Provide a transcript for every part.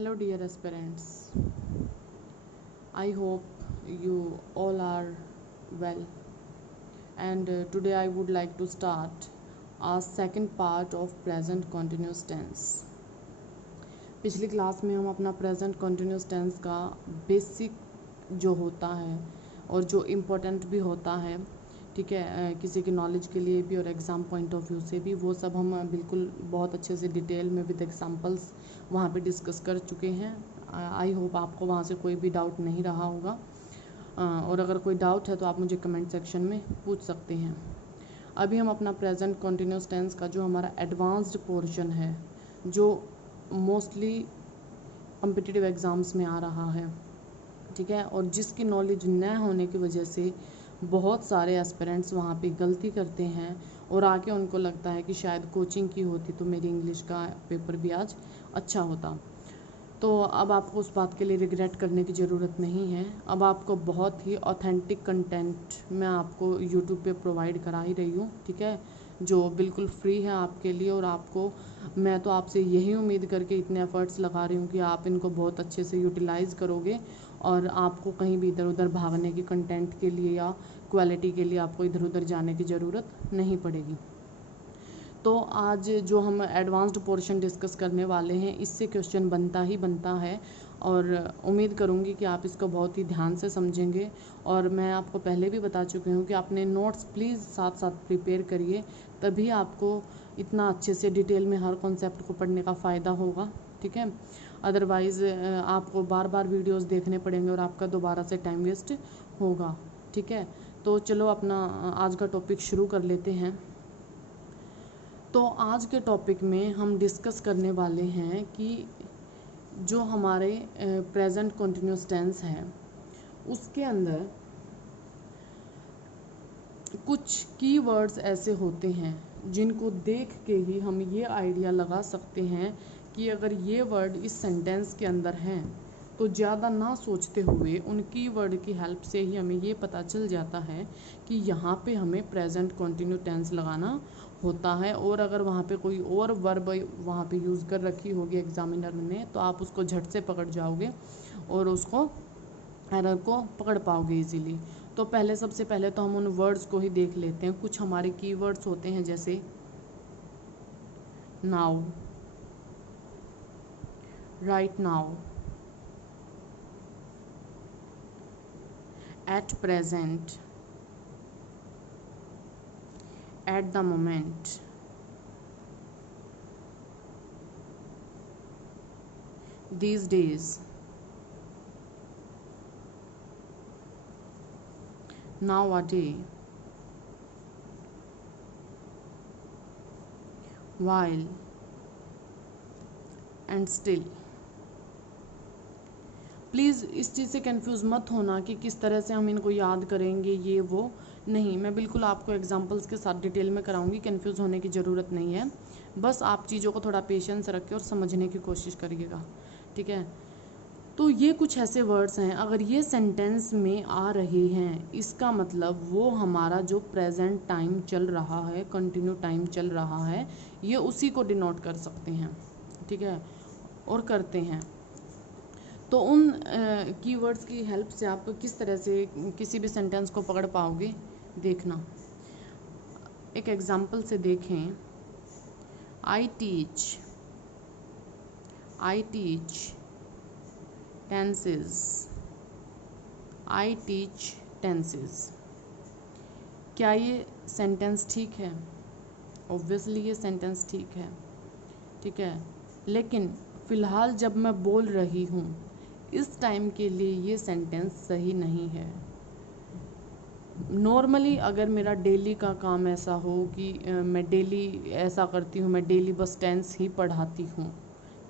Hello, dear aspirants. I hope you all are well. And today I would like to start our second part of present continuous tense. पिछली class में हम अपना present continuous tense का basic जो होता है और जो इम्पोर्टेंट भी होता है, ठीक है, किसी की नॉलेज के लिए भी और एग्ज़ाम पॉइंट ऑफ व्यू से भी, वो सब हम बिल्कुल बहुत अच्छे से डिटेल में विद एग्जांपल्स वहाँ पे डिस्कस कर चुके हैं। आई होप आपको वहाँ से कोई भी डाउट नहीं रहा होगा, और अगर कोई डाउट है तो आप मुझे कमेंट सेक्शन में पूछ सकते हैं। अभी हम अपना प्रेजेंट कंटिन्यूस टेंस का जो हमारा एडवांस्ड पोर्शन है, जो मोस्टली कम्पिटिटिव एग्ज़ाम्स में आ रहा है, ठीक है, और जिसकी नॉलेज न होने की वजह से बहुत सारे एस्पिरेंट्स वहाँ पे गलती करते हैं और आके उनको लगता है कि शायद कोचिंग की होती तो मेरी इंग्लिश का पेपर भी आज अच्छा होता। तो अब आपको उस बात के लिए रिग्रेट करने की ज़रूरत नहीं है। अब आपको बहुत ही ऑथेंटिक कंटेंट मैं आपको यूट्यूब पे प्रोवाइड करा ही रही हूँ, ठीक है, जो बिल्कुल फ्री है आपके लिए। और आपको मैं तो आपसे यही उम्मीद करके इतने एफर्ट्स लगा रही हूँ कि आप इनको बहुत अच्छे से यूटिलाइज़ करोगे और आपको कहीं भी इधर उधर भागने की कंटेंट के लिए या क्वालिटी के लिए आपको इधर उधर जाने की ज़रूरत नहीं पड़ेगी। तो आज जो हम एडवांस्ड पोर्शन डिस्कस करने वाले हैं, इससे क्वेश्चन बनता ही बनता है और उम्मीद करूँगी कि आप इसको बहुत ही ध्यान से समझेंगे। और मैं आपको पहले भी बता चुकी हूँ कि अपने नोट्स प्लीज़ साथ साथ प्रिपेयर करिए, तभी आपको इतना अच्छे से डिटेल में हर कॉन्सेप्ट को पढ़ने का फ़ायदा होगा, ठीक है। अदरवाइज़ आपको बार बार वीडियोस देखने पड़ेंगे और आपका दोबारा से टाइम वेस्ट होगा, ठीक है। तो चलो अपना आज का टॉपिक शुरू कर लेते हैं। तो आज के टॉपिक में हम डिस्कस करने वाले हैं कि जो हमारे प्रेजेंट कंटिन्यूस टेंस है, उसके अंदर कुछ कीवर्ड्स ऐसे होते हैं जिनको देख के ही हम ये आइडिया लगा सकते हैं कि अगर ये वर्ड इस सेंटेंस के अंदर हैं तो ज़्यादा ना सोचते हुए उन कीवर्ड की हेल्प से ही हमें ये पता चल जाता है कि यहाँ पे हमें प्रेजेंट कंटिन्यू टेंस लगाना होता है। और अगर वहाँ पे कोई और वर्ब वहाँ पे यूज़ कर रखी होगी एग्जामिनर ने, तो आप उसको झट से पकड़ जाओगे और उसको एरर को पकड़ पाओगे इजीली। तो सबसे पहले तो हम उन वर्ड्स को ही देख लेते हैं। कुछ हमारे कीवर्ड्स होते हैं जैसे now, right now, at present, at the moment, these days, nowadays, while, and still। Please इस चीज़ से कंफ्यूज मत होना कि किस तरह से हम इनको याद करेंगे, ये वो नहीं, मैं बिल्कुल आपको एग्जांपल्स के साथ डिटेल में कराऊंगी, कंफ्यूज होने की ज़रूरत नहीं है। बस आप चीज़ों को थोड़ा पेशेंस रखें और समझने की कोशिश करिएगा, ठीक है। तो ये कुछ ऐसे वर्ड्स हैं, अगर ये सेंटेंस में आ रहे हैं, इसका मतलब वो हमारा जो प्रेजेंट टाइम चल रहा है, कंटिन्यू टाइम चल रहा है, ये उसी को डिनोट कर सकते हैं, ठीक है, और करते हैं। तो उन कीवर्ड्स की हेल्प से आप किस तरह से किसी भी सेंटेंस को पकड़ पाओगे, देखना। एक एग्जांपल से देखें, I teach tenses, I teach tenses. क्या ये सेंटेंस ठीक है? ऑब्वियसली ये सेंटेंस ठीक है, ठीक है, लेकिन फ़िलहाल जब मैं बोल रही हूँ इस टाइम के लिए ये सेंटेंस सही नहीं है। नॉर्मली अगर मेरा डेली का काम ऐसा हो कि मैं डेली ऐसा करती हूँ, मैं डेली बस टेंस ही पढ़ाती हूँ,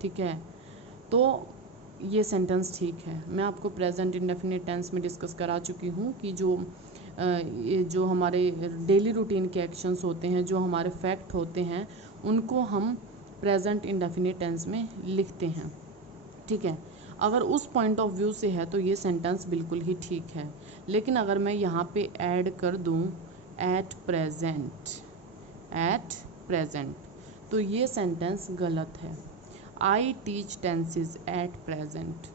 ठीक है, तो ये सेंटेंस ठीक है। मैं आपको प्रेजेंट इंडेफिनिट टेंस में डिस्कस करा चुकी हूँ कि जो हमारे डेली रूटीन के एक्शंस होते हैं, जो हमारे फैक्ट होते हैं, उनको हम प्रेजेंट इंडेफिनिट टेंस में लिखते हैं, ठीक है। अगर उस पॉइंट ऑफ व्यू से है तो ये सेंटेंस बिल्कुल ही ठीक है। लेकिन अगर मैं यहाँ पे ऐड कर दूँ एट प्रेजेंट, तो ये सेंटेंस गलत है। I teach tenses at present.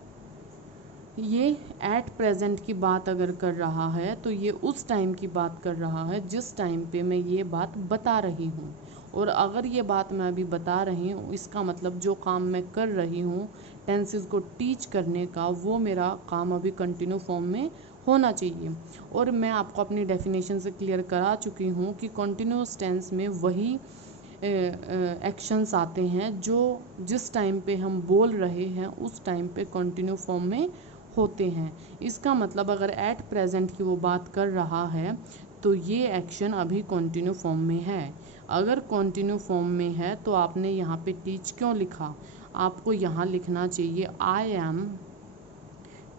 ये एट प्रेजेंट की बात अगर कर रहा है तो ये उस टाइम की बात कर रहा है जिस टाइम पे मैं ये बात बता रही हूँ। और अगर ये बात मैं अभी बता रही हूँ, इसका मतलब जो काम मैं कर रही हूँ टेंसेस को टीच करने का, वो मेरा काम अभी कंटिन्यू फॉर्म में होना चाहिए। और मैं आपको अपनी डेफिनेशन से क्लियर करा चुकी हूँ कि कंटिन्यूअस टेंस में वही एक्शंस आते हैं जो जिस टाइम पे हम बोल रहे हैं उस टाइम पे कंटिन्यू फॉर्म में होते हैं। इसका मतलब अगर एट प्रेजेंट की वो बात कर रहा है तो ये एक्शन अभी कंटिन्यू फॉर्म में है। अगर कंटिन्यू फॉर्म में है तो आपने यहाँ पे टीच क्यों लिखा? आपको यहाँ लिखना चाहिए I am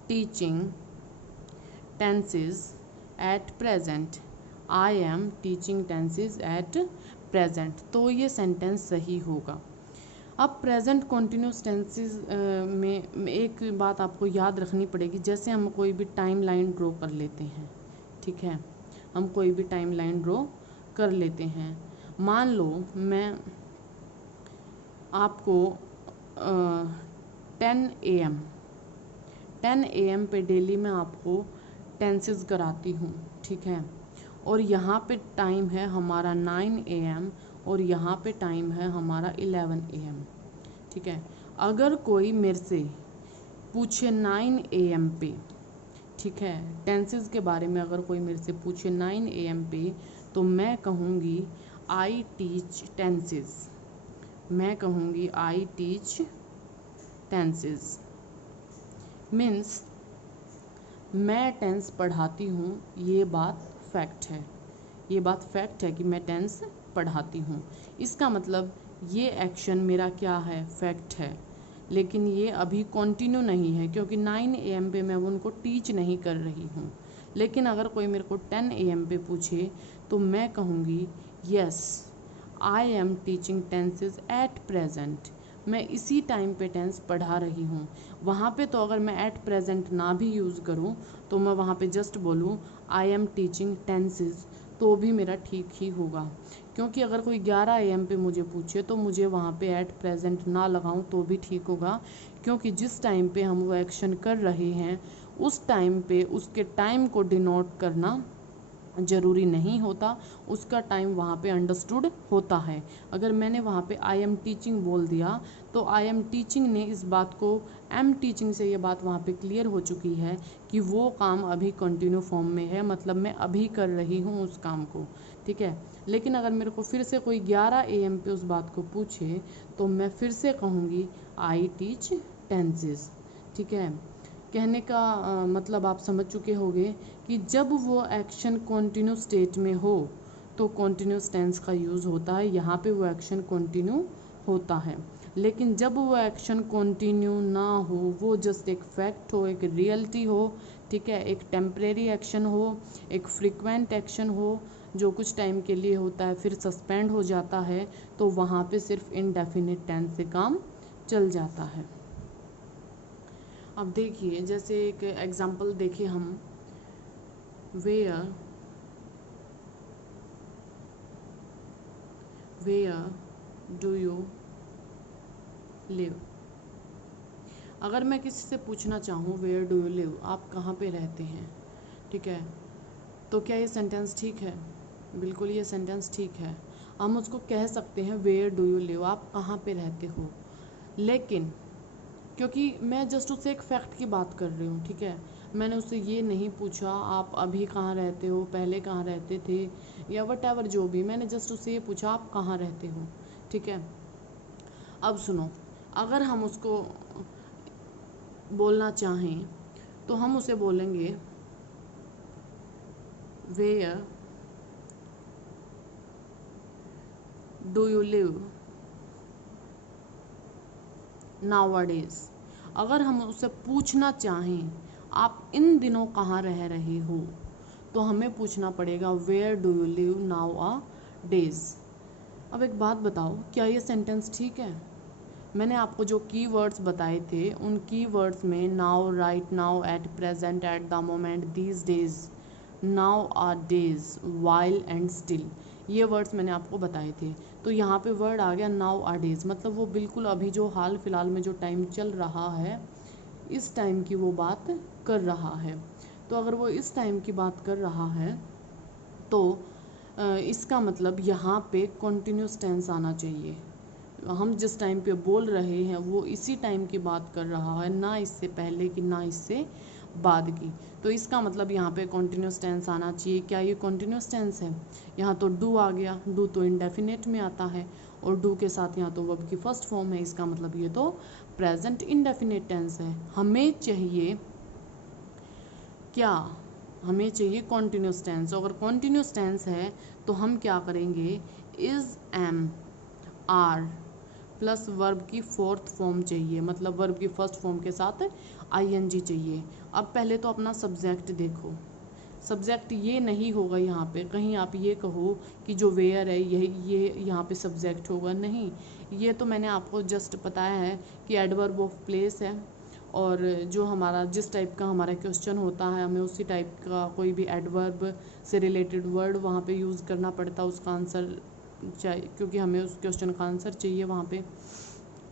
teaching tenses at present. I am teaching tenses at present, तो ये सेंटेंस सही होगा। अब प्रेजेंट कॉन्टिन्यूस टेंसेज में एक बात आपको याद रखनी पड़ेगी। जैसे हम कोई भी टाइम लाइन ड्रॉ कर लेते हैं, ठीक है, हम कोई भी टाइम लाइन ड्रॉ कर लेते हैं। मान लो मैं आपको 10 AM पे डेली मैं आपको टेंसेस कराती हूँ, ठीक है, और यहाँ पे टाइम है हमारा 9 AM और यहाँ पे टाइम है हमारा 11 AM, ठीक है। अगर कोई मेरे से पूछे 9 AM पे, ठीक है, टेंसेस के बारे में अगर कोई मेरे से पूछे 9 AM पे, तो मैं कहूँगी आई टीच टेंसेस। मैं कहूँगी आई टीच टेंसेस मीन्स मैं टेंस पढ़ाती हूँ। ये बात फैक्ट है, ये बात फैक्ट है कि मैं टेंस पढ़ाती हूँ। इसका मतलब ये एक्शन मेरा क्या है? फैक्ट है। लेकिन ये अभी कंटिन्यू नहीं है क्योंकि 9 AM पे मैं उनको टीच नहीं कर रही हूँ। लेकिन अगर कोई मेरे को 10 AM पे पूछे तो मैं कहूँगी yes I am teaching tenses at present. मैं इसी टाइम पे टेंस पढ़ा रही हूँ। वहाँ पे तो अगर मैं एट प्रेजेंट ना भी यूज़ करूँ तो मैं वहाँ पे जस्ट बोलूँ आई एम टीचिंग टेंसेज, तो भी मेरा ठीक ही होगा। क्योंकि अगर कोई 11 AM पे मुझे पूछे तो मुझे वहाँ पे एट प्रेजेंट ना लगाऊँ तो भी ठीक होगा, क्योंकि जिस टाइम पे हम वो एक्शन कर रहे हैं उस टाइम पे उसके टाइम को डिनोट करना ज़रूरी नहीं होता, उसका टाइम वहाँ पे अंडरस्टूड होता है। अगर मैंने वहाँ पे आई एम टीचिंग बोल दिया तो आई एम टीचिंग ने इस बात को एम टीचिंग से ये बात वहाँ पे क्लियर हो चुकी है कि वो काम अभी कंटिन्यू फॉर्म में है, मतलब मैं अभी कर रही हूँ उस काम को, ठीक है। लेकिन अगर मेरे को फिर से कोई 11 AM पे उस बात को पूछे तो मैं फिर से कहूँगी आई टीच टेंसेज, ठीक है। कहने का मतलब आप समझ चुके होंगे कि जब वो एक्शन कॉन्टिन्यू स्टेट में हो तो कॉन्टिन्यूस टेंस का यूज़ होता है। यहाँ पे वो एक्शन कॉन्टिन्यू होता है। लेकिन जब वो एक्शन कॉन्टिन्यू ना हो, वो जस्ट एक फैक्ट हो, एक रियलिटी हो, ठीक है, एक टेम्परेरी एक्शन हो, एक फ्रिक्वेंट एक्शन हो जो कुछ टाइम के लिए होता है फिर सस्पेंड हो जाता है, तो वहाँ पे सिर्फ इनडेफिनिट टेंस से काम चल जाता है। अब देखिए, जैसे एक एग्जांपल देखिए हम, वेयर डू यू लिव। अगर मैं किसी से पूछना चाहूँ वेयर डू यू लिव, आप कहाँ पे रहते हैं, ठीक है, तो क्या ये सेंटेंस ठीक है? बिल्कुल ये सेंटेंस ठीक है। हम उसको कह सकते हैं वेयर डू यू लिव, आप कहाँ पे रहते हो। लेकिन क्योंकि मैं जस्ट उससे एक फैक्ट की बात कर रही हूँ, ठीक है, मैंने उससे ये नहीं पूछा आप अभी कहाँ रहते हो, पहले कहाँ रहते थे, या वट जो भी, मैंने जस्ट उससे ये पूछा आप कहाँ रहते हो, ठीक है। अब सुनो, अगर हम उसको बोलना चाहें तो हम उसे बोलेंगे where do you live nowadays. अगर हम उससे पूछना चाहें आप इन दिनों कहाँ रह रहे हो, तो हमें पूछना पड़ेगा where do you live nowadays. अब एक बात बताओ, क्या ये सेंटेंस ठीक है? मैंने आपको जो कीवर्ड्स बताए थे उन कीवर्ड्स में now, right now, at present, at the moment, these days, nowadays, while and still, ये वर्ड्स मैंने आपको बताए थे। तो यहाँ पे वर्ड आ गया नाउ आर डेज, मतलब वो बिल्कुल अभी जो हाल फिलहाल में जो टाइम चल रहा है इस टाइम की वो बात कर रहा है। तो अगर वो इस टाइम की बात कर रहा है तो इसका मतलब यहाँ पे कॉन्टिन्यूस टेंस आना चाहिए। हम जिस टाइम पे बोल रहे हैं वो इसी टाइम की बात कर रहा है, ना इससे पहले की ना इससे बाद की। तो इसका मतलब यहाँ पे कॉन्टिन्यूस टेंस आना चाहिए। क्या ये कॉन्टिन्यूस टेंस है? यहाँ तो डू आ गया, डू तो इंडेफिनेट में आता है और डू के साथ यहाँ तो वर्ब की फर्स्ट फॉर्म है, इसका मतलब ये तो प्रेजेंट इंडेफिनेट टेंस है। हमें चाहिए क्या? हमें चाहिए कॉन्टिन्यूस टेंस। अगर कॉन्टिन्यूस टेंस है तो हम क्या करेंगे, is, am, are plus verb की फोर्थ फॉर्म चाहिए, मतलब वर्ब की फर्स्ट फॉर्म के साथ आईएनजी चाहिए। अब पहले तो अपना सब्जेक्ट देखो, सब्जेक्ट ये नहीं होगा यहाँ पे, कहीं आप ये कहो कि जो वेयर है ये यहाँ पे सब्जेक्ट होगा, नहीं। ये तो मैंने आपको जस्ट बताया है कि एडवर्ब ऑफ प्लेस है, और जो हमारा जिस टाइप का हमारा क्वेश्चन होता है हमें उसी टाइप का कोई भी एडवर्ब से रिलेटेड वर्ड वहाँ पे यूज़ करना पड़ता है उसका आंसर चाहिए, क्योंकि हमें उस क्वेश्चन का आंसर चाहिए वहाँ पे।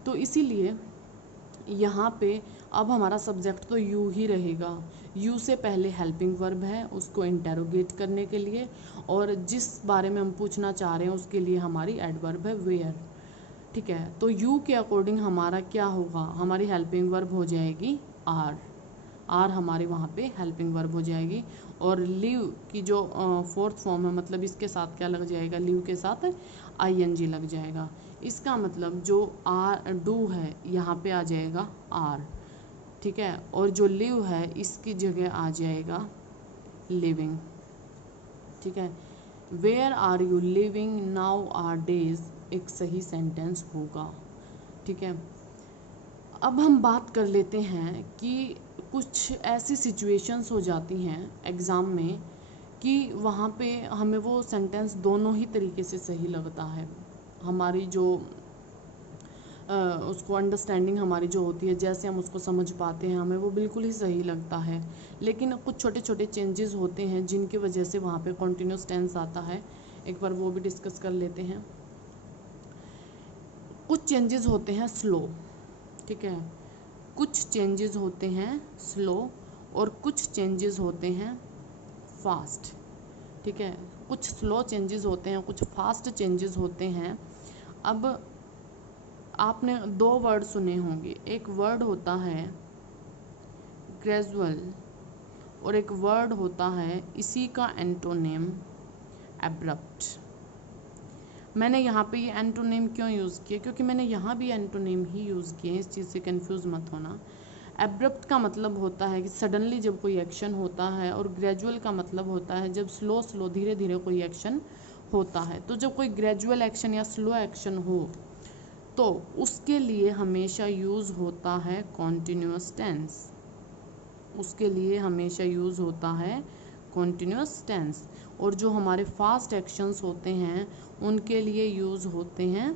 तो इसीलिए यहाँ पे अब हमारा सब्जेक्ट तो यू ही रहेगा। यू से पहले हेल्पिंग वर्ब है उसको इंटेरोगेट करने के लिए, और जिस बारे में हम पूछना चाह रहे हैं उसके लिए हमारी एडवर्ब है वेयर। ठीक है, तो यू के अकॉर्डिंग हमारा क्या होगा, हमारी हेल्पिंग वर्ब हो जाएगी आर। आर हमारे वहाँ पे हेल्पिंग वर्ब हो जाएगी। और लिव की जो फोर्थ फॉर्म है, मतलब इसके साथ क्या लग जाएगा, लिव के साथ आईएनजी लग जाएगा। इसका मतलब जो आर डू है यहाँ पे आ जाएगा आर, ठीक है, और जो लिव है इसकी जगह आ जाएगा लिविंग। ठीक है, where are you living nowadays एक सही सेंटेंस होगा। ठीक है, अब हम बात कर लेते हैं कि कुछ ऐसी सिचुएशंस हो जाती हैं एग्ज़ाम में कि वहाँ पे हमें वो सेंटेंस दोनों ही तरीके से सही लगता है। हमारी जो उसको अंडरस्टैंडिंग हमारी जो होती है, जैसे हम उसको समझ पाते हैं, हमें वो बिल्कुल ही सही लगता है। लेकिन कुछ छोटे छोटे चेंजेस होते हैं जिनकी वजह से वहाँ पे कॉन्टिन्यूस टेंस आता है। एक बार वो भी डिस्कस कर लेते हैं। कुछ चेंजेस होते हैं स्लो, ठीक है, कुछ चेंजेस होते हैं स्लो और कुछ चेंजेस होते हैं फास्ट। ठीक है, कुछ स्लो चेंजेस होते हैं, कुछ फास्ट चेंजेस होते हैं। अब आपने दो वर्ड सुने होंगे, एक वर्ड होता है ग्रेजुअल और एक वर्ड होता है इसी का एंटोनिम एब्रप्ट। मैंने यहाँ पे ये एंटोनिम क्यों यूज़ किया, क्योंकि मैंने यहाँ भी एंटोनिम ही यूज़ किए, इस चीज़ से कंफ्यूज मत होना। एब्रप्ट का मतलब होता है कि सडनली जब कोई एक्शन होता है, और ग्रेजुअल का मतलब होता है जब स्लो धीरे धीरे कोई एक्शन होता है। तो जब कोई ग्रेजुअल एक्शन या स्लो एक्शन हो तो उसके लिए हमेशा यूज़ होता है कॉन्टिन्यूस टेंस, उसके लिए हमेशा यूज़ होता है कॉन्टिन्यूस टेंस। और जो हमारे फास्ट एक्शंस होते हैं उनके लिए यूज़ होते हैं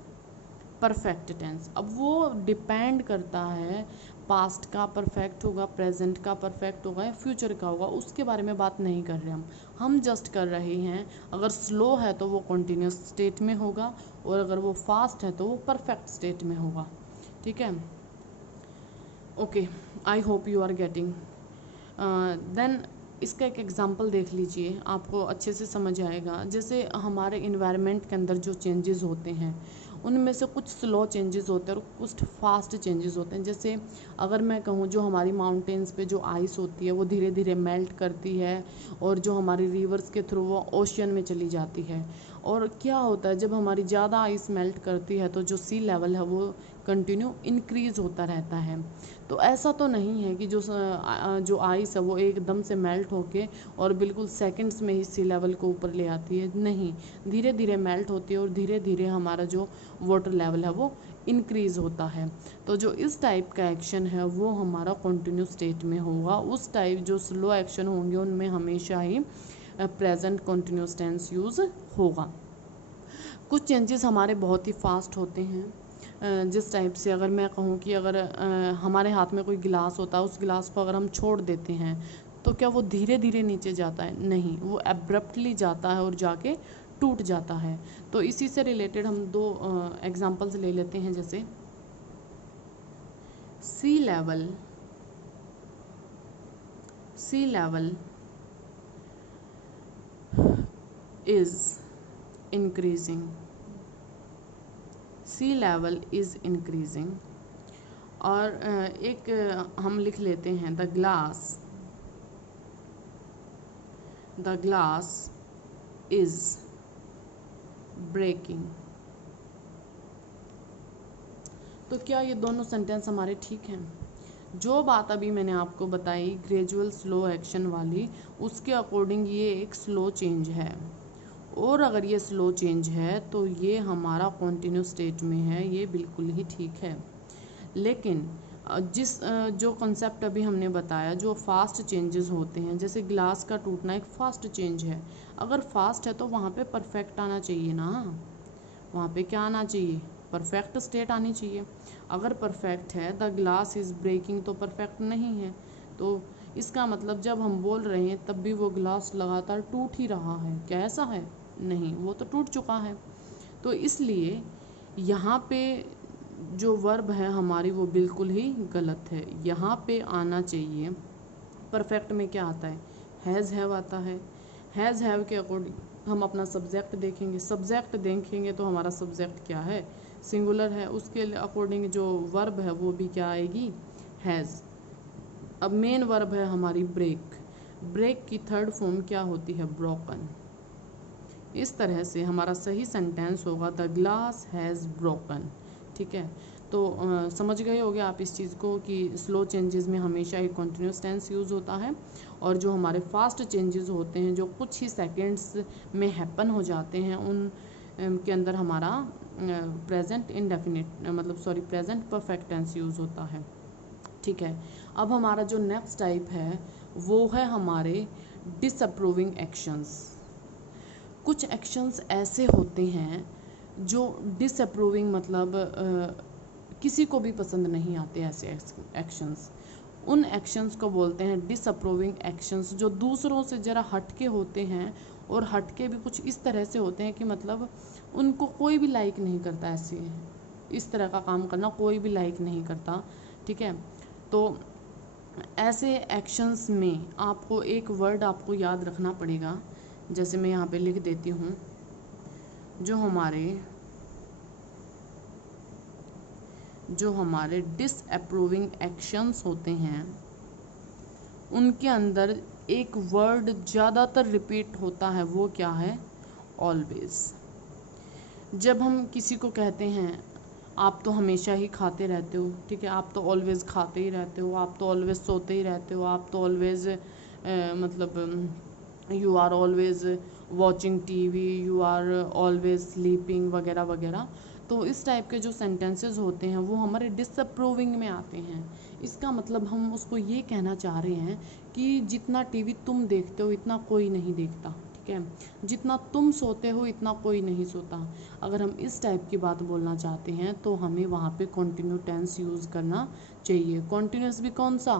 परफेक्ट टेंस। अब वो डिपेंड करता है पास्ट का परफेक्ट होगा, प्रेजेंट का परफेक्ट होगा या फ्यूचर का होगा, उसके बारे में बात नहीं कर रहे हम जस्ट कर रहे हैं अगर स्लो है तो वो कॉन्टिन्यूस स्टेट में होगा, और अगर वो फास्ट है तो वो परफेक्ट स्टेट में होगा। ठीक है, okay, I hope you are getting. Then इसका एक एग्जांपल देख लीजिए, आपको अच्छे से समझ आएगा। जैसे हमारे इन्वायरमेंट के अंदर जो चेंजेस होते हैं उनमें से कुछ स्लो चेंजेस होते हैं और कुछ फास्ट चेंजेस होते हैं। जैसे अगर मैं कहूँ जो हमारी माउंटेन्स पे जो आइस होती है वो धीरे धीरे मेल्ट करती है, और जो हमारी रिवर्स के थ्रू वो ओशियन में चली जाती है। और क्या होता है जब हमारी ज़्यादा आइस मेल्ट करती है तो जो सी लेवल है वो कंटिन्यू इंक्रीज़ होता रहता है। तो ऐसा तो नहीं है कि जो आइस है वो एकदम से मेल्ट होके और बिल्कुल सेकंड्स में ही सी लेवल को ऊपर ले आती है, नहीं, धीरे धीरे मेल्ट होती है और धीरे धीरे हमारा जो वाटर लेवल है वो इंक्रीज़ होता है। तो जो इस टाइप का एक्शन है वो हमारा कंटिन्यूस स्टेट में होगा। उस टाइप जो स्लो एक्शन होंगे उनमें हमेशा ही प्रेजेंट कंटिन्यूस टेंस यूज़ होगा। कुछ चेंजेस हमारे बहुत ही फास्ट होते हैं। जिस टाइप से अगर मैं कहूँ कि अगर हमारे हाथ में कोई गिलास होता है, उस गिलास को अगर हम छोड़ देते हैं तो क्या वो धीरे धीरे नीचे जाता है? नहीं, वो एब्रप्टली जाता है और जाके टूट जाता है। तो इसी से रिलेटेड हम दो एग्जांपल्स ले लेते हैं, जैसे sea level is increasing, sea level is increasing. और एक हम लिख लेते हैं द ग्लास इज ब्रेकिंग। तो क्या ये दोनों सेंटेंस हमारे ठीक हैं? जो बात अभी मैंने आपको बताई ग्रेजुअल स्लो एक्शन वाली, उसके अकॉर्डिंग ये एक स्लो चेंज है। और अगर ये स्लो चेंज है तो ये हमारा कॉन्टिन्यूस स्टेट में है, ये बिल्कुल ही ठीक है। लेकिन जो कंसेप्ट अभी हमने बताया, जो फास्ट चेंजेस होते हैं, जैसे ग्लास का टूटना एक फास्ट चेंज है। अगर फास्ट है तो वहाँ पे परफेक्ट आना चाहिए ना, वहाँ पे क्या आना चाहिए? परफेक्ट स्टेट आनी चाहिए। अगर परफेक्ट है द ग्लास इज़ ब्रेकिंग, तो परफेक्ट नहीं है। तो इसका मतलब जब हम बोल रहे हैं तब भी वो ग्लास लगातार टूट ही रहा है, क्या ऐसा है? नहीं, वो तो टूट चुका है। तो इसलिए यहाँ पे जो वर्ब है हमारी वो बिल्कुल ही गलत है। यहाँ पे आना चाहिए, परफेक्ट में क्या आता है? हैज़ हैव आता है। हैज़ हैव के अकॉर्डिंग हम अपना सब्जेक्ट देखेंगे, सब्जेक्ट देखेंगे तो हमारा सब्जेक्ट क्या है? सिंगुलर है। उसके अकॉर्डिंग जो वर्ब है वो भी क्या आएगी? हैज़। अब मेन वर्ब है हमारी ब्रेक, ब्रेक की थर्ड फॉर्म क्या होती है? ब्रोकन। इस तरह से हमारा सही सेंटेंस होगा द ग्लास हैज़ ब्रोकन। ठीक है, तो समझ गए होगे आप इस चीज़ को कि स्लो चेंजेस में हमेशा एक कॉन्टिन्यूस टेंस यूज़ होता है, और जो हमारे फास्ट चेंजेस होते हैं जो कुछ ही सेकेंड्स में हैपन हो जाते हैं, उन के अंदर हमारा present indefinite present perfect tense use होता है। ठीक है, अब हमारा जो नेक्स्ट टाइप है वो है हमारे डिसअप्रूविंग एक्शंस। कुछ एक्शंस ऐसे होते हैं जो डिसअप्रूविंग किसी को भी पसंद नहीं आते। ऐसे एक्शंस, उन एक्शंस को बोलते हैं डिसअप्रूविंग एक्शंस, जो दूसरों से ज़रा हटके होते हैं, और हटके भी कुछ इस तरह से होते हैं कि उनको कोई भी लाइक नहीं करता। ऐसे इस तरह का काम करना कोई भी लाइक नहीं करता। ठीक है, तो ऐसे एक्शंस में आपको एक वर्ड आपको याद रखना पड़ेगा, जैसे मैं यहाँ पे लिख देती हूँ। जो हमारे डिसअप्रूविंग एक्शंस होते हैं उनके अंदर एक वर्ड ज़्यादातर रिपीट होता है, वो क्या है? ऑलवेज। जब हम किसी को कहते हैं आप तो हमेशा ही खाते रहते हो, ठीक है, आप तो ऑलवेज खाते ही रहते हो, आप तो ऑलवेज सोते ही रहते हो, आप तो always you are always watching TV, you are always sleeping, वगैरह वगैरह। तो इस टाइप के जो सेंटेंसेस होते हैं वो हमारे डिसअप्रूविंग में आते हैं। इसका मतलब हम उसको ये कहना चाह रहे हैं कि जितना टीवी तुम देखते हो इतना कोई नहीं देखता, ठीक है, जितना तुम सोते हो इतना कोई नहीं सोता। अगर हम इस टाइप की बात बोलना चाहते हैं तो हमें वहाँ पे कॉन्टिन्यू टेंस यूज़ करना चाहिए। कॉन्टिन्यूस भी कौन सा?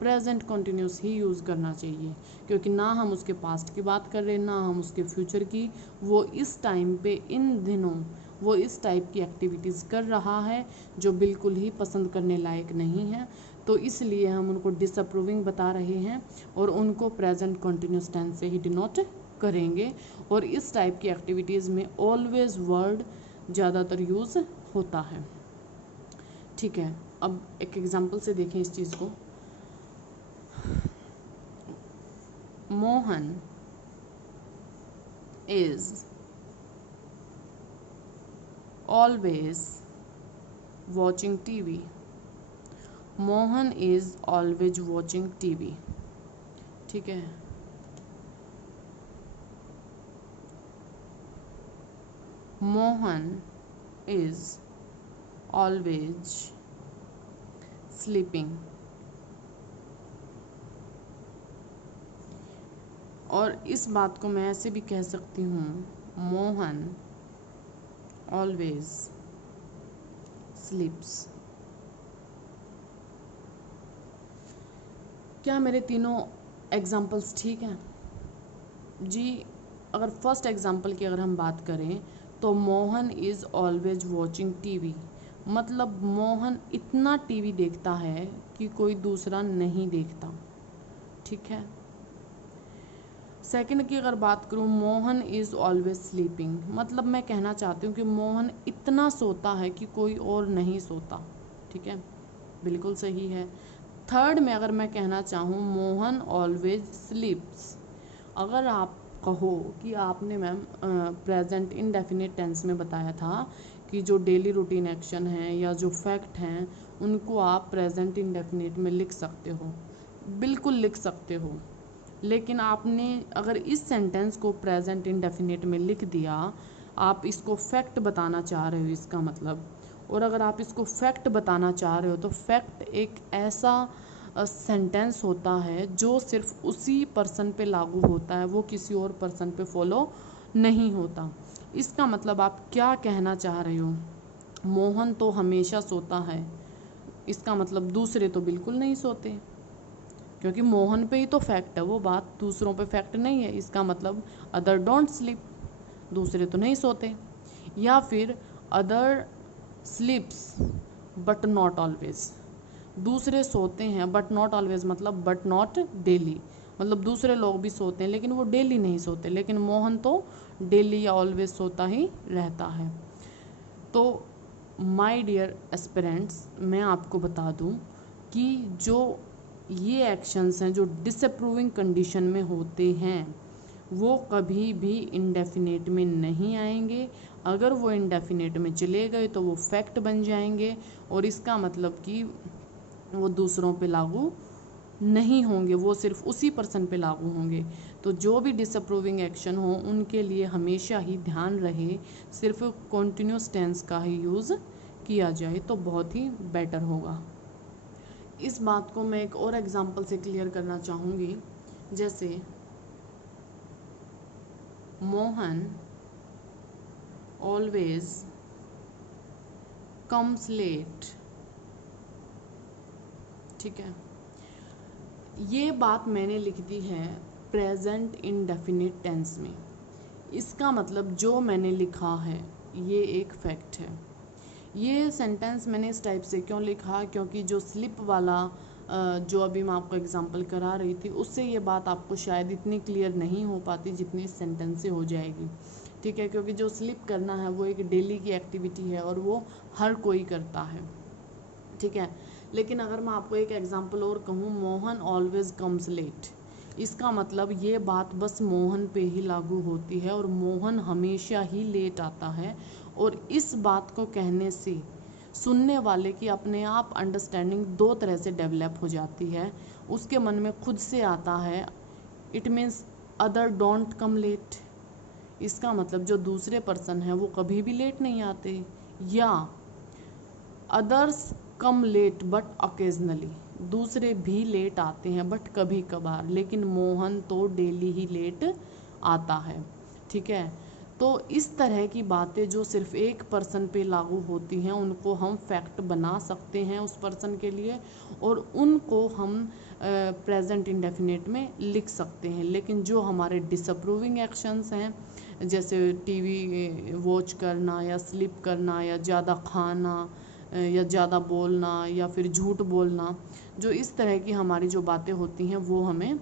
प्रेजेंट कॉन्टिन्यूस ही यूज़ करना चाहिए, क्योंकि ना हम उसके पास्ट की बात कर रहे हैं ना हम उसके फ्यूचर की। वो इस टाइम पे, इन दिनों वो इस टाइप की एक्टिविटीज़ कर रहा है जो बिल्कुल ही पसंद करने लायक नहीं है। तो इसलिए हम उनको डिसअप्रूविंग बता रहे हैं और उनको प्रेजेंट कॉन्टिन्यूस टेंस से ही डिनोट करेंगे। और इस टाइप की एक्टिविटीज़ में ऑलवेज वर्ड ज़्यादातर यूज़ होता है। ठीक है, अब एक एग्जांपल से देखें इस चीज़ को। Mohan is always watching TV. Mohan is always watching TV. ठीक है, मोहन इज ऑलवेज स्लीपिंग। और इस बात को मैं ऐसे भी कह सकती हूँ, मोहन ऑलवेज स्लीप्स। क्या मेरे तीनों एग्जाम्पल्स ठीक हैं जी? अगर फर्स्ट एग्जांपल की अगर हम बात करें तो Mohan is always watching TV, मतलब मोहन इतना टीवी देखता है कि कोई दूसरा नहीं देखता। ठीक है। सेकंड की अगर बात करूँ, मोहन इज़ ऑलवेज स्लीपिंग, मतलब मैं कहना चाहती हूँ कि मोहन इतना सोता है कि कोई और नहीं सोता। ठीक है, बिल्कुल सही है। थर्ड में अगर मैं कहना चाहूँ, मोहन ऑलवेज स्लीप्स, अगर आप कहो कि आपने मैम प्रेजेंट इंडेफिनिट टेंस में बताया था कि जो डेली रूटीन एक्शन हैं या जो फैक्ट हैं उनको आप प्रेजेंट इंडेफिनिट में लिख सकते हो, बिल्कुल लिख सकते हो। लेकिन आपने अगर इस सेंटेंस को प्रेजेंट इंडेफिनिट में लिख दिया, आप इसको फैक्ट बताना चाह रहे हो इसका मतलब, और अगर आप इसको फैक्ट बताना चाह रहे हो तो फैक्ट एक ऐसा सेंटेंस होता है जो सिर्फ उसी पर्सन पे लागू होता है, वो किसी और पर्सन पे फॉलो नहीं होता। इसका मतलब आप क्या कहना चाह रहे हो, मोहन तो हमेशा सोता है, इसका मतलब दूसरे तो बिल्कुल नहीं सोते, क्योंकि मोहन पे ही तो फैक्ट है, वो बात दूसरों पे फैक्ट नहीं है। इसका मतलब अदर डोंट स्लीप, दूसरे तो नहीं सोते। या फिर अदर स्लीप्स बट नॉट ऑलवेज, दूसरे सोते हैं बट नॉट ऑलवेज, मतलब बट नॉट डेली, मतलब दूसरे लोग भी सोते हैं लेकिन वो डेली नहीं सोते, लेकिन मोहन तो डेली या ऑलवेज सोता ही रहता है। तो माय डियर एस्पिरेंट्स, मैं आपको बता दूं कि जो ये एक्शंस हैं जो डिसअप्रूविंग कंडीशन में होते हैं वो कभी भी इंडेफिनेट में नहीं आएंगे। अगर वो इंडेफिनेट में चले गए तो वो फैक्ट बन जाएंगे, और इसका मतलब कि वो दूसरों पे लागू नहीं होंगे, वो सिर्फ उसी पर्सन पे लागू होंगे। तो जो भी डिसअप्रूविंग एक्शन हो उनके लिए हमेशा ही ध्यान रहे सिर्फ कॉन्टिन्यूस टेंस का ही यूज़ किया जाए तो बहुत ही बेटर होगा। इस बात को मैं एक और एग्जांपल से क्लियर करना चाहूँगी, जैसे मोहन ऑलवेज कम्स लेट। ठीक है, ये बात मैंने लिख दी है प्रेजेंट इंडेफिनिट टेंस में। इसका मतलब जो मैंने लिखा है ये एक फैक्ट है। ये सेंटेंस मैंने इस टाइप से क्यों लिखा, क्योंकि जो स्लिप वाला जो अभी मैं आपको एग्जांपल करा रही थी उससे ये बात आपको शायद इतनी क्लियर नहीं हो पाती जितनी इस सेंटेंस से हो जाएगी। ठीक है, क्योंकि जो स्लिप करना है वो एक डेली की एक्टिविटी है और वो हर कोई करता है। ठीक है, लेकिन अगर मैं आपको एक एग्जांपल और कहूँ, मोहन ऑलवेज कम्स लेट, इसका मतलब ये बात बस मोहन पे ही लागू होती है और मोहन हमेशा ही लेट आता है। और इस बात को कहने से सुनने वाले की अपने आप अंडरस्टैंडिंग दो तरह से डेवलप हो जाती है। उसके मन में खुद से आता है, it means other don't come late, इसका मतलब जो दूसरे पर्सन है वो कभी भी लेट नहीं आते, या others come late but occasionally, दूसरे भी लेट आते हैं बट कभी कभार, लेकिन मोहन तो डेली ही लेट आता है। ठीक है, तो इस तरह की बातें जो सिर्फ एक पर्सन पे लागू होती हैं उनको हम फैक्ट बना सकते हैं उस पर्सन के लिए, और उनको हम प्रेजेंट इंडेफिनिट में लिख सकते हैं। लेकिन जो हमारे डिसअप्रूविंग एक्शंस हैं, जैसे टीवी वॉच करना या स्लिप करना या ज़्यादा खाना या ज़्यादा बोलना या फिर झूठ बोलना, जो इस तरह की हमारी जो बातें होती हैं वो हमें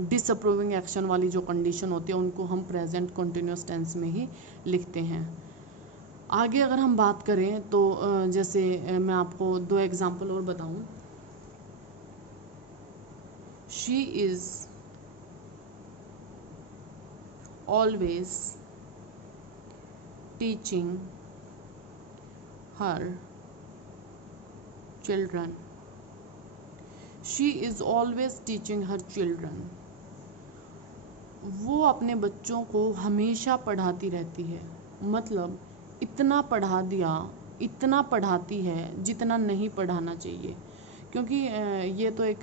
डिसअप्रूविंग एक्शन वाली जो कंडीशन होती है उनको हम प्रेजेंट कंटिन्यूस टेंस में ही लिखते हैं। आगे अगर हम बात करें तो जैसे मैं आपको दो एग्जांपल और बताऊं, she is always teaching her children, she is always teaching her children, वो अपने बच्चों को हमेशा पढ़ाती रहती है, मतलब इतना पढ़ा दिया, इतना पढ़ाती है जितना नहीं पढ़ाना चाहिए। क्योंकि ये तो एक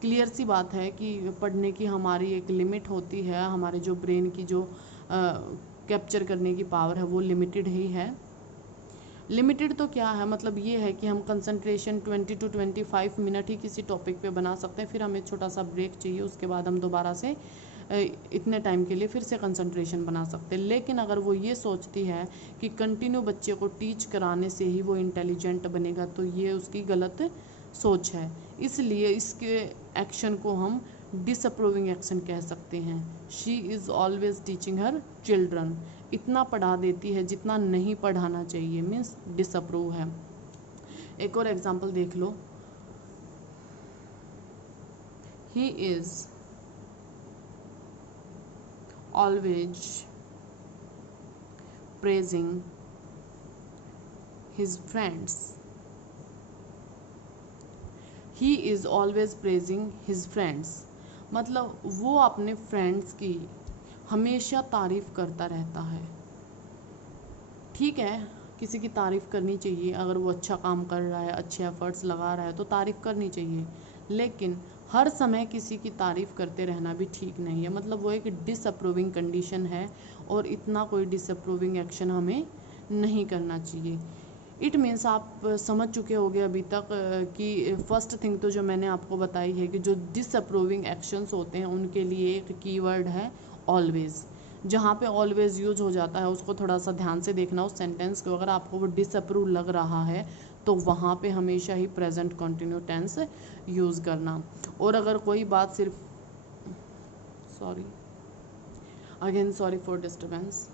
क्लियर सी बात है कि पढ़ने की हमारी एक लिमिट होती है, हमारे जो ब्रेन की जो कैप्चर करने की पावर है वो लिमिटेड ही है। लिमिटेड तो क्या है, मतलब ये है कि हम कंसंट्रेशन 20 to 25 मिनट ही किसी टॉपिक पे बना सकते हैं, फिर हमें छोटा सा ब्रेक चाहिए, उसके बाद हम दोबारा से इतने टाइम के लिए फिर से कंसंट्रेशन बना सकते हैं। लेकिन अगर वो ये सोचती है कि कंटिन्यू बच्चे को टीच कराने से ही वो इंटेलिजेंट बनेगा, तो ये उसकी गलत सोच है। इसलिए इसके एक्शन को हम डिसअप्रूविंग एक्शन कह सकते हैं। She is always teaching her children, इतना पढ़ा देती है जितना नहीं पढ़ाना चाहिए, मीन्स डिसअप्रूव है। एक और एग्जाम्पल देख लो। He is always praising his friends. He is always praising his friends, मतलब वो अपने फ्रेंड्स की हमेशा तारीफ़ करता रहता है। ठीक है, किसी की तारीफ़ करनी चाहिए, अगर वो अच्छा काम कर रहा है, अच्छे एफर्ट्स लगा रहा है तो तारीफ़ करनी चाहिए। लेकिन हर समय किसी की तारीफ़ करते रहना भी ठीक नहीं है, मतलब वो एक डिसअप्रूविंग कंडीशन है और इतना कोई डिसअप्रूविंग एक्शन हमें नहीं करना चाहिए। इट मीन्स आप समझ चुके होंगे अभी तक कि फर्स्ट थिंग तो जो मैंने आपको बताई है कि जो डिसअप्रूविंग एक्शंस होते हैं उनके लिए एक कीवर्ड है ऑलवेज। जहाँ पे ऑलवेज यूज हो जाता है उसको थोड़ा सा ध्यान से देखना उस सेंटेंस को। अगर आपको वो डिसअप्रूव लग रहा है तो वहाँ पे हमेशा ही प्रेजेंट कंटिन्यू टेंस यूज़ करना। और अगर कोई बात सिर्फ सॉरी फॉर डिस्टर्बेंस।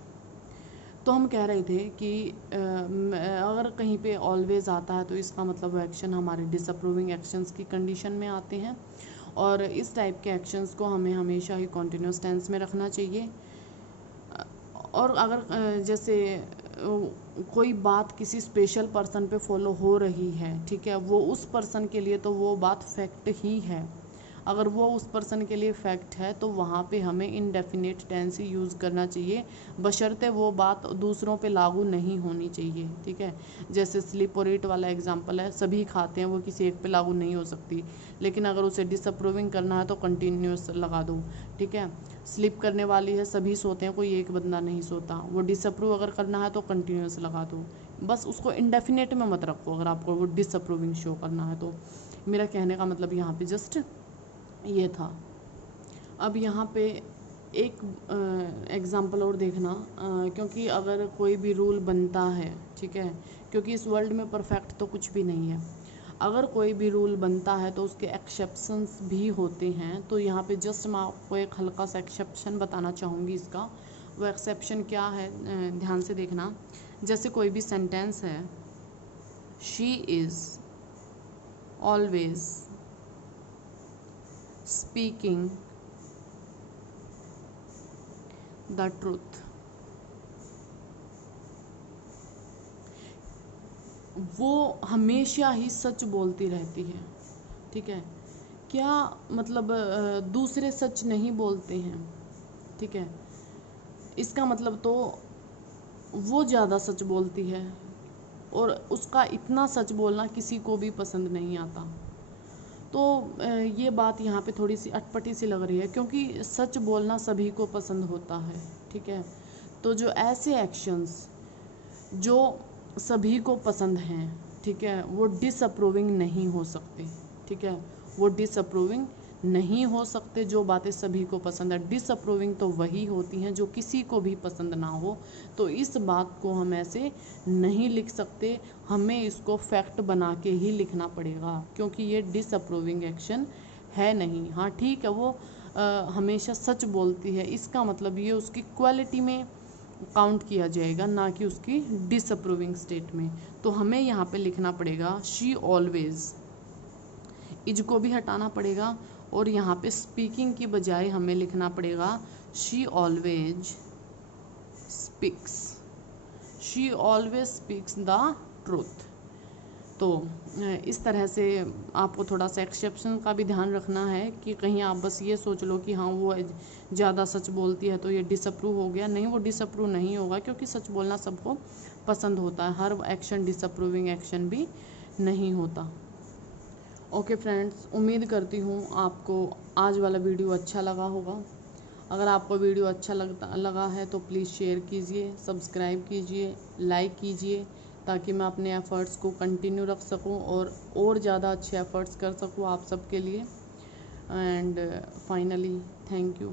तो हम कह रहे थे कि अगर कहीं पे ऑलवेज आता है तो इसका मतलब वो एक्शन हमारे डिसअप्रूविंग एक्शंस की कंडीशन में आते हैं, और इस टाइप के एक्शंस को हमें हमेशा ही कॉन्टिन्यूस टेंस में रखना चाहिए। और अगर जैसे कोई बात किसी स्पेशल पर्सन पे फॉलो हो रही है, ठीक है, वो उस पर्सन के लिए तो वो बात फैक्ट ही है। अगर वो उस पर्सन के लिए फैक्ट है तो वहाँ पे हमें इनडेफिनेट टेंस ही यूज़ करना चाहिए, बशर्ते वो बात दूसरों पे लागू नहीं होनी चाहिए। ठीक है, जैसे स्लिप और ईट वाला एग्जांपल है, सभी खाते हैं, वो किसी एक पे लागू नहीं हो सकती। लेकिन अगर उसे डिसअप्रूविंग करना है तो कंटिन्यूस लगा दो। ठीक है, स्लिप करने वाली है, सभी सोते हैं, कोई एक बंदा नहीं सोता, वो डिसअप्रूव अगर करना है तो कंटिन्यूस लगा दो। बस उसको इनडेफिनेट में मत रखो अगर आपको वो डिसअप्रूविंग शो करना है तो। मेरा कहने का मतलब यहाँ पे जस्ट ये था। अब यहाँ पे एक एग्ज़ाम्पल और देखना, क्योंकि अगर कोई भी रूल बनता है, ठीक है, क्योंकि इस वर्ल्ड में परफेक्ट तो कुछ भी नहीं है, अगर कोई भी रूल बनता है तो उसके एक्सेप्शंस भी होते हैं। तो यहाँ पे जस्ट मैं आपको एक हल्का सा एक्सेप्शन बताना चाहूँगी इसका। वो एक्सेप्शन क्या है, ध्यान से देखना। जैसे कोई भी सेंटेंस है, she is always speaking the truth, वो हमेशा ही सच बोलती रहती है। ठीक है, क्या मतलब दूसरे सच नहीं बोलते हैं। ठीक है, इसका मतलब तो वो ज़्यादा सच बोलती है और उसका इतना सच बोलना किसी को भी पसंद नहीं आता। तो ये बात यहाँ पे थोड़ी सी अटपटी सी लग रही है, क्योंकि सच बोलना सभी को पसंद होता है। ठीक है, तो जो ऐसे एक्शंस जो सभी को पसंद हैं, ठीक है, वो डिसअप्रूविंग नहीं हो सकते। ठीक है, वो डिसअप्रूविंग नहीं हो सकते जो बातें सभी को पसंद है। डिसअप्रूविंग तो वही होती हैं जो किसी को भी पसंद ना हो। तो इस बात को हम ऐसे नहीं लिख सकते, हमें इसको फैक्ट बना के ही लिखना पड़ेगा, क्योंकि ये डिसअप्रूविंग एक्शन है नहीं। हाँ ठीक है, वो हमेशा सच बोलती है, इसका मतलब ये उसकी क्वालिटी में काउंट किया जाएगा, ना कि उसकी डिसअप्रूविंग स्टेट में। तो हमें यहाँ पे लिखना पड़ेगा शी ऑलवेज, इज को भी हटाना पड़ेगा, और यहाँ पे स्पीकिंग की बजाय हमें लिखना पड़ेगा she always speaks, she always speaks the truth. तो इस तरह से आपको थोड़ा सा एक्सेप्शन का भी ध्यान रखना है कि कहीं आप बस ये सोच लो कि हाँ वो ज़्यादा सच बोलती है तो ये डिसअप्रूव हो गया। नहीं, वो डिसअप्रूव नहीं होगा, क्योंकि सच बोलना सबको पसंद होता है, हर एक्शन डिसअप्रूविंग एक्शन भी नहीं होता। ओके फ्रेंड्स, उम्मीद करती हूँ आपको आज वाला वीडियो अच्छा लगा होगा। अगर आपको वीडियो अच्छा लगा है तो प्लीज़ शेयर कीजिए, सब्सक्राइब कीजिए, लाइक कीजिए, ताकि मैं अपने एफ़र्ट्स को कंटिन्यू रख सकूं और ज़्यादा अच्छे एफ़र्ट्स कर सकूं आप सबके लिए। And finally thank you.